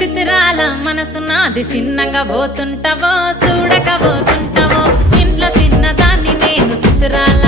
చిత్రాల మనసు నాది చిన్నగా పోతుంటావో చూడక పోతుంటావో ఇంట్లో చిన్నదాన్ని నేను చిత్రాల